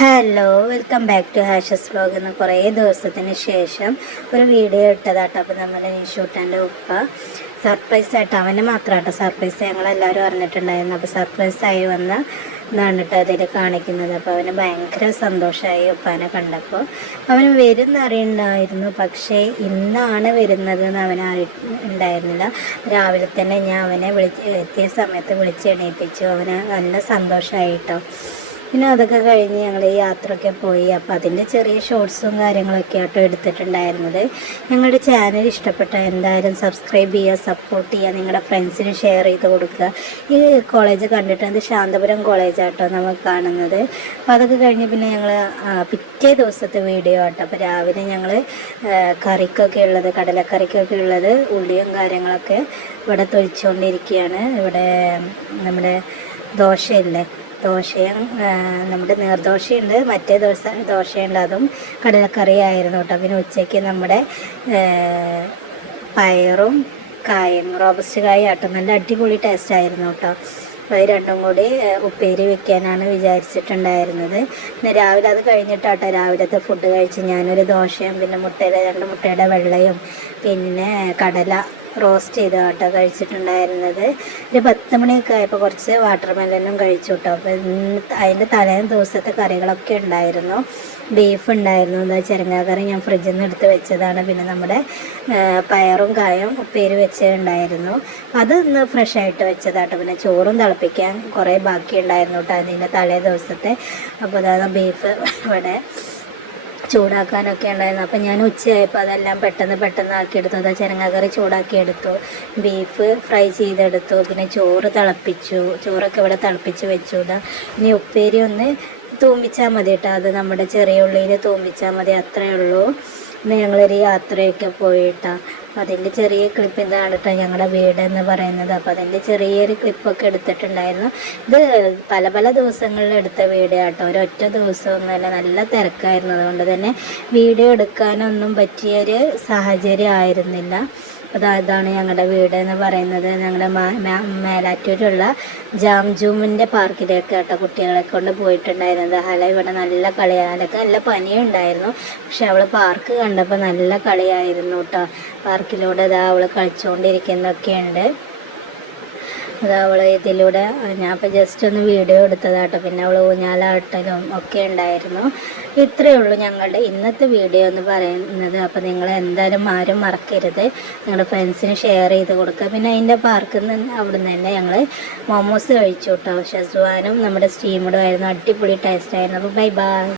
Hello welcome back to Hashas vlog എന്ന് കുറേ ദിവസത്തിന് ശേഷം ഒരു വീഡിയോ ഇട്ടതാട്ടോ. അപ്പോൾ നമ്മുടെ നിഷൂട്ടന്റെ ഉപ്പ സർപ്രൈസ് ആയിട്ട് അവനെ മാത്രമാട്ടോ സർപ്രൈസ് ഞങ്ങളെല്ലാവരും അറിഞ്ഞിട്ടുണ്ടായിരുന്നു. അപ്പോൾ സർപ്രൈസ് ആയി വന്ന ഇതാണ് കേട്ടോ അതിൽ കാണിക്കുന്നത്. അപ്പോൾ അവന് ഭയങ്കര സന്തോഷമായി ഉപ്പാനെ കണ്ടപ്പോൾ അവന് വരുന്ന അറിയണ്ടായിരുന്നു. പക്ഷേ ഇന്നാണ് വരുന്നത് എന്ന് അവൻ അറി ഉണ്ടായിരുന്നില്ല രാവിലെ തന്നെ ഞാൻ അവനെ വിളിച്ച് എത്തിയ സമയത്ത് വിളിച്ച് എണീപ്പിച്ചു. അവന് നല്ല സന്തോഷമായിട്ടോ പിന്നെ അതൊക്കെ കഴിഞ്ഞ് ഞങ്ങൾ യാത്രയൊക്കെ പോയി. അപ്പോൾ അതിന്റെ ചെറിയ ഷോർട്സും കാര്യങ്ങളൊക്കെ ആട്ടോ എടുത്തിട്ടുണ്ടായിരുന്നത്. ഞങ്ങളുടെ ചാനൽ ഇഷ്ടപ്പെട്ട എന്തായാലും സബ്സ്ക്രൈബ് ചെയ്യുക സപ്പോർട്ട് ചെയ്യുക നിങ്ങളുടെ ഫ്രണ്ട്സിന് ഷെയർ ചെയ്ത് കൊടുക്കുക. ഈ കോളേജ് കണ്ടിട്ട് അത് ശാന്തപുരം കോളേജാട്ടോ നമ്മൾ കാണുന്നത്. അപ്പോൾ അതൊക്കെ കഴിഞ്ഞ് പിന്നെ ഞങ്ങൾ പിറ്റേ ദിവസത്തെ വീഡിയോ ആട്ടോ. അപ്പോൾ രാവിലെ ഞങ്ങൾ കറിക്കൊക്കെ ഉള്ളത് കടലക്കറിക്കൊക്കെ ഉള്ളത് ഉള്ളിയും കാര്യങ്ങളൊക്കെ ഇവിടെ തൊഴിച്ചുകൊണ്ടിരിക്കുകയാണ് ഇവിടെ നമ്മുടെ ദോശയില്ലേ? ദോശയും നമ്മുടെ നീർദോശയുണ്ട്. മറ്റേ ദോശ ദോശയുണ്ട്. അതും കടലക്കറിയായിരുന്നു കേട്ടോ. പിന്നെ ഉച്ചയ്ക്ക് നമ്മുടെ പയറും കായും റോബസ്റ്റ് കായ ആട്ടോ. നല്ല അടിപൊളി ടേസ്റ്റ് ആയിരുന്നു കേട്ടോ. അത് രണ്ടും കൂടി ഉപ്പേരി വെക്കാനാണ് വിചാരിച്ചിട്ടുണ്ടായിരുന്നത്. പിന്നെ രാവിലെ അത് കഴിഞ്ഞിട്ടാട്ടോ. രാവിലത്തെ ഫുഡ് കഴിച്ച് ഞാനൊരു ദോശയും പിന്നെ മുട്ടയുടെ രണ്ട് മുട്ടയുടെ വെള്ളയും പിന്നെ കടല റോസ്റ്റ് ചെയ്ത കേട്ടോ കഴിച്ചിട്ടുണ്ടായിരുന്നത്. ഒരു പത്ത് മണിയൊക്കെ ആയപ്പോൾ കുറച്ച് വാട്ടർ മെലനും കഴിച്ചു കേട്ടോ അപ്പോൾ അതിന്റെ തലേന്ന് ദിവസത്തെ കറികളൊക്കെ ഉണ്ടായിരുന്നു. ബീഫ് ഉണ്ടായിരുന്നു. എന്താ ചെറുങ്ങാക്കറി ഞാൻ ഫ്രിഡ്ജിൽ നിന്ന് എടുത്ത് വെച്ചതാണ്. പിന്നെ നമ്മുടെ പയറും കായും ഉപ്പേരി വെച്ചിട്ടുണ്ടായിരുന്നു അത് ഇന്ന് ഫ്രഷ് ആയിട്ട് വെച്ചതാട്ടോ. പിന്നെ ചോറും തിളപ്പിക്കാൻ കുറേ ബാക്കി ഉണ്ടായിരുന്നു കേട്ടോ അതിന്റെ തലേ ദിവസത്തെ. അപ്പോൾ അതായത് ബീഫ് ഇവിടെ ചൂടാക്കാനൊക്കെ ഉണ്ടായിരുന്നു. അപ്പം ഞാൻ ഉച്ചയായപ്പോൾ അതെല്ലാം പെട്ടെന്ന് പെട്ടെന്ന് ആക്കിയെടുത്തു. അതാ ചെരങ്ങാക്കറി ചൂടാക്കി എടുത്തു. ബീഫ് ഫ്രൈ ചെയ്തെടുത്തു. പിന്നെ ചോറ് തിളപ്പിച്ചു. ചോറൊക്കെ ഇവിടെ തിളപ്പിച്ച് വെച്ചു. ഇതാ ഇനി ഉപ്പേരി ഒന്ന് തൂമ്പിച്ചാൽ മതി കേട്ടോ അത് നമ്മുടെ ചെറിയ ഉള്ളിയിൽ തൂമ്പിച്ചാൽ മതി. അത്രയേ ഉള്ളൂ. ഞങ്ങളൊരു യാത്രയൊക്കെ പോയിട്ടാ അപ്പം അതിന്റെ ചെറിയ ക്ലിപ്പ് ഇതാണ് കേട്ടോ ഞങ്ങളുടെ വീട് എന്ന് പറയുന്നത്. അപ്പോൾ അതിന്റെ ചെറിയൊരു ക്ലിപ്പൊക്കെ എടുത്തിട്ടുണ്ടായിരുന്നു. ഇത് പല പല ദിവസങ്ങളിൽ എടുത്ത വീഡിയോ കേട്ടോ ഒരൊറ്റ ദിവസമൊന്നുമല്ല നല്ല തിരക്കായിരുന്നു. അതുകൊണ്ട് തന്നെ വീഡിയോ എടുക്കാനൊന്നും പറ്റിയൊരു സാഹചര്യം ആയിരുന്നില്ല. അതാ ഇതാണ് ഞങ്ങളുടെ വീട് എന്ന് പറയുന്നത് ഞങ്ങളുടെ മേലാറ്റൂരുള്ള ജാംജൂമിന്റെ പാർക്കിലേക്ക് കേട്ടോ കുട്ടികളെ കൊണ്ട് പോയിട്ടുണ്ടായിരുന്നത്. ഹല ഇവിടെ നല്ല കളിയാണ് ഹലക്ക് നല്ല പനിയുണ്ടായിരുന്നു. പക്ഷെ അവൾ പാർക്ക് കണ്ടപ്പോൾ നല്ല കളിയായിരുന്നു കേട്ടോ. പാർക്കിലൂടെ ഇതാ അവൾ കളിച്ചുകൊണ്ടിരിക്കുന്നൊക്കെ ഉണ്ട് അത് അവൾ ഇതിലൂടെ ഞാൻ ഇപ്പോൾ ജസ്റ്റ് ഒന്ന് വീഡിയോ എടുത്തതാട്ടോ. പിന്നെ അവൾ ഊഞ്ഞാലാട്ടലും ഒക്കെ ഉണ്ടായിരുന്നു. ഇത്രയേ ഉള്ളൂ ഞങ്ങളുടെ ഇന്നത്തെ വീഡിയോ എന്ന് പറയുന്നത്. അപ്പോൾ നിങ്ങൾ എന്തായാലും ആരും മറക്കരുത്. നിങ്ങളുടെ ഫ്രണ്ട്സിന് ഷെയർ ചെയ്ത് കൊടുക്കുക. പിന്നെ അതിന്റെ പാർക്കിൽ നിന്ന് അവിടെ നിന്ന് തന്നെ ഞങ്ങൾ മോമോസ് കഴിച്ചു കേട്ടോ. ഷെസ്വാനും നമ്മുടെ സ്റ്റീമുടും ആയിരുന്നു. അടിപൊളി ടേസ്റ്റ് ആയിരുന്നു. അപ്പോൾ ബൈ ബൈ